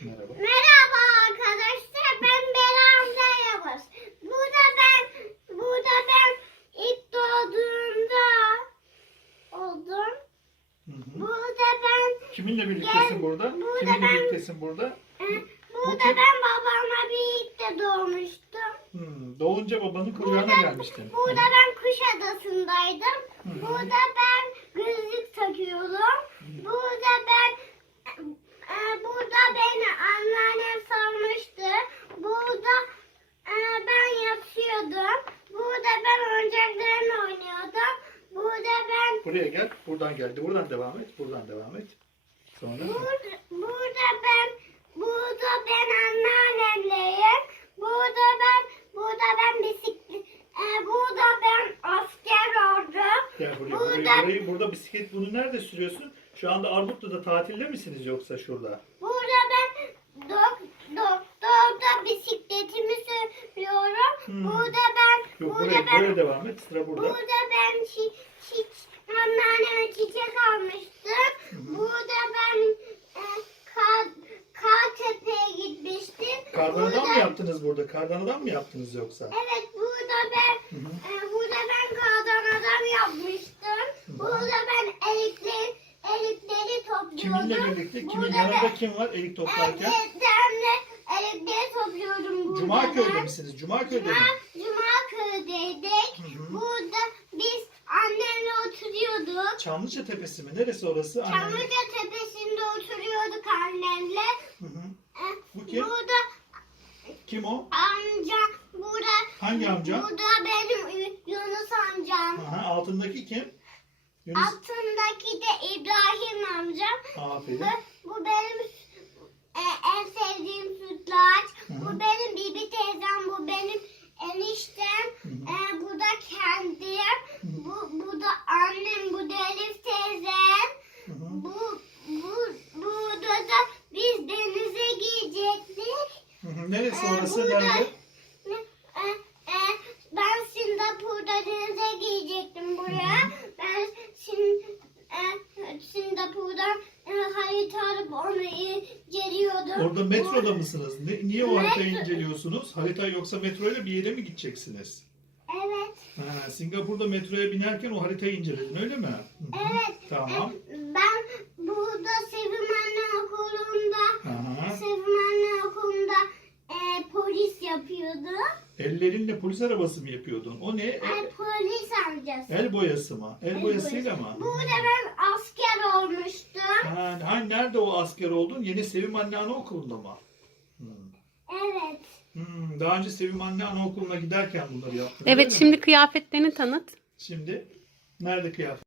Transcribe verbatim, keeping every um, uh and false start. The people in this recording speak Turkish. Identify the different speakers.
Speaker 1: Merhaba.
Speaker 2: Merhaba arkadaşlar, ben Beramda Yavuz. Burada ben, burada ben ilk doğduğumda oldum.
Speaker 1: Hı hı.
Speaker 2: Burada ben,
Speaker 1: Kiminle birliktesin
Speaker 2: Gel,
Speaker 1: burada?
Speaker 2: burada
Speaker 1: Kiminle
Speaker 2: ben-
Speaker 1: birliktesin burada?
Speaker 2: e,
Speaker 1: Bu
Speaker 2: burada
Speaker 1: kim?
Speaker 2: ben babamla birlikte doğmuştum.
Speaker 1: Hmm, doğunca babanın kucağına gelmiştin.
Speaker 2: Burada ben Kuşadası'ndaydım.
Speaker 1: Hı hı.
Speaker 2: Burada ben gözlük takıyorum. Burada ben e, burada beni anneannem sarmıştı. Burada e, ben yatıyordum. Burada ben oyuncaklarımla oynuyordum. Burada ben
Speaker 1: Buraya gel. Buradan geldi. Buradan devam et. Buradan devam et. Sonra
Speaker 2: burada, burada ben burada ben anneannemleyim. Burada ben burada ben bisiklet e, burada ben asker oldum.
Speaker 1: gel buraya.
Speaker 2: Burada-
Speaker 1: Burayı, burayı, burada bisiklet bunu nerede sürüyorsun? Şu anda Armutlu'da tatilde misiniz yoksa şurada?
Speaker 2: Burada ben dok, doktorda bisikletimi sürüyorum.
Speaker 1: Hmm.
Speaker 2: Burada ben
Speaker 1: Yok
Speaker 2: burada
Speaker 1: buraya,
Speaker 2: ben
Speaker 1: buraya devam et. Sıra burada.
Speaker 2: burada ben çi, çi, anneanneme çiçek almıştım.
Speaker 1: hı.
Speaker 2: Burada ben e, kar, Kartepe'ye gitmiştim.
Speaker 1: Kardan adam
Speaker 2: Burada-
Speaker 1: mı yaptınız burada? Kardan adam mı yaptınız yoksa?
Speaker 2: Evet, burada ben
Speaker 1: Hı hı.
Speaker 2: e, burada ben kardan adam yapmıştım.
Speaker 1: hı.
Speaker 2: Burada ben elikleri elikleri topluyordum.
Speaker 1: Kiminle birlikte? Kimin
Speaker 2: Burada
Speaker 1: yanında
Speaker 2: ben-
Speaker 1: kim var elik toplarken?
Speaker 2: Eliklerimle elikleri topluyordum burada.
Speaker 1: Cuma'köy'de
Speaker 2: ben.
Speaker 1: misiniz? Cuma'köy'de mi?
Speaker 2: Cuma, Cuma'köy'deydik.
Speaker 1: Hı hı.
Speaker 2: Burada biz annemle oturuyorduk.
Speaker 1: Çamlıca Tepesi mi? Neresi orası? Annem-
Speaker 2: Çamlıca Tepesi'nde oturuyorduk annemle.
Speaker 1: Hı hı.
Speaker 2: E,
Speaker 1: Bu kim?
Speaker 2: Burada
Speaker 1: Kim o?
Speaker 2: amca, burada
Speaker 1: Hangi amca?
Speaker 2: Burada benim Yunus amcam.
Speaker 1: Aha, altındaki kim? Yunus.
Speaker 2: Altındaki de İbrahim amcam.
Speaker 1: Aferin.
Speaker 2: Bu, bu benim e, en sevdiğim sütlaç.
Speaker 1: Hı hı.
Speaker 2: Bu benim Bibi teyzem. Bu benim eniştem.
Speaker 1: Hı hı.
Speaker 2: E, bu da kendim. Bu, bu da annem. Bu da Elif teyzem.
Speaker 1: Hı hı.
Speaker 2: Bu, bu, burada da biz denize gidecektik.
Speaker 1: Hı hı. Neresi
Speaker 2: E,
Speaker 1: orası?
Speaker 2: burada-
Speaker 1: Nerede?
Speaker 2: Ne, e, e, ben Singapur'da denize gidecektim buraya. Ben Sin, e, Singapur'dan e, harita alıp onu inceliyordum.
Speaker 1: Orada metroda mısınız? Ne- niye o haritayı
Speaker 2: Metro-
Speaker 1: inceliyorsunuz? Harita yoksa metroyla bir yere mi gideceksiniz?
Speaker 2: Evet,
Speaker 1: Ha, Singapur'da metroya binerken o haritayı inceledin öyle mi? Hı hı.
Speaker 2: evet.
Speaker 1: Tamam.
Speaker 2: E, ben burada Sevim Anne Okulu'nda,
Speaker 1: Aha.
Speaker 2: Sevim Anne Okulu'nda e, polis yapıyordum.
Speaker 1: Ellerinle polis arabası mı yapıyordun? O ne?
Speaker 2: E,
Speaker 1: El,
Speaker 2: polis amcası.
Speaker 1: el boyası mı? El
Speaker 2: El
Speaker 1: boyasıyla
Speaker 2: boyası.
Speaker 1: mı?
Speaker 2: Burada ben asker olmuştum.
Speaker 1: Ha, ha, nerede o asker oldun? Yeni Sevim Anne Anaokulu'nda mı? Hmm.
Speaker 2: Evet.
Speaker 1: Hmm, daha önce Sevim Anne Anaokulu'na giderken bunları yaptın.
Speaker 3: Evet,
Speaker 1: değil mi?
Speaker 3: şimdi kıyafetlerini tanıt.
Speaker 1: Şimdi nerede kıyafet?